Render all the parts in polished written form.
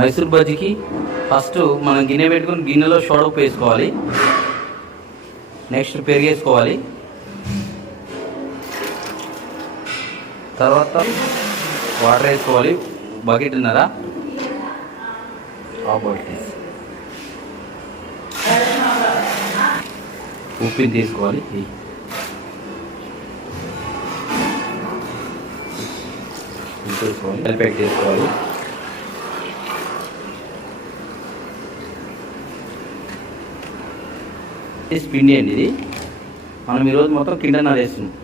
Mysore బజ్జీకి first మనం గిన్నె పెట్టుకుని గిన్నెలో సోడా ఉప్పు వేసుకోవాలి. నెక్స్ట్ పెరుగు వేసుకోవాలి. తర్వాత వాటర్ వేసుకోవాలి. బకెట్ ఉన్నారా? బకెట్ ఉప్పుని తీసుకోవాలి. కలిపి చేసుకోవాలి. పిండి అండి ఇది. మనం ఈరోజు మొత్తం కిండన్నర వేస్తున్నాం.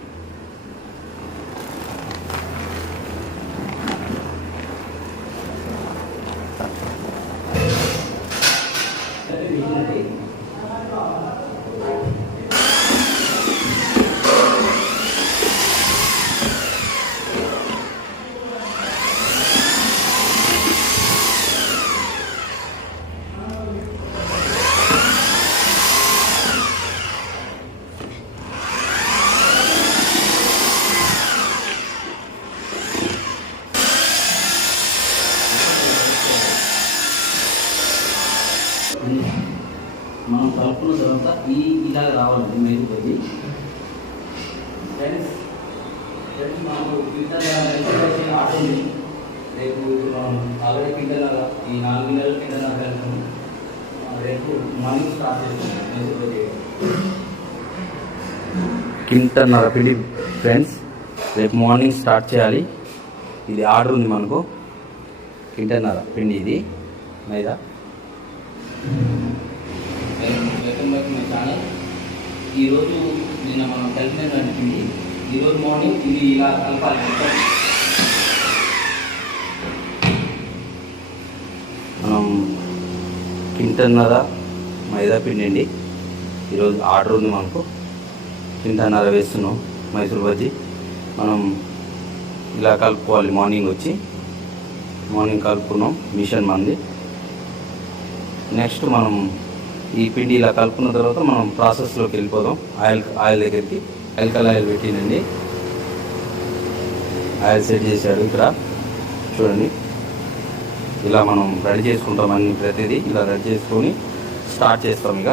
మనం కలుపుకున్న తర్వాత ఇలాగ రావాలండి మీరు పోయి ఫ్రెండ్స్. మనకు ఆటోని రేపు మనం ఆల్రెడీ కింటన్నర ఈ 4 నెలలు కింటన్నర వెళ్తున్నాం. రేపు మార్నింగ్ స్టార్ట్ చేస్తున్నాం. కింటన్నర పిండి ఫ్రెండ్స్ రేపు మార్నింగ్ స్టార్ట్ చేయాలి. ఇది ఆర్డర్ ఉంది మనకు. కింటన్నర పిండి ఇది మైదా. Welcome back my channel. ఈరోజు నిన్న మనం కలిపిన పిండి ఈరోజు మార్నింగ్ ఇది ఇలా కలపాలి. మనం కింటన్నర మైదా పిండి అండి. ఈరోజు ఆర్డర్ ఉంది మనకు. కింటన్నర వేస్తున్నాం మైసూర్ బజ్జీ. మనం ఇలా కలుపుకోవాలి. మార్నింగ్ కలుపుకున్నాం. మిషన్ మంది. నెక్స్ట్ మనం ఈ పిండి ఇలా కలుపుకున్న తర్వాత మనం ప్రాసెస్లోకి వెళ్ళిపోదాం. ఆయిల్ దగ్గరికి ఎల్కల్ ఆయిల్ పెట్టినండి. ఆయిల్ సెట్ చేశాడు ఇక్కడ చూడండి. ఇలా మనం రెడీ చేసుకుంటాం. ప్రతిదీ ఇలా రెడీ చేసుకొని స్టార్ట్ చేస్తాం. ఇక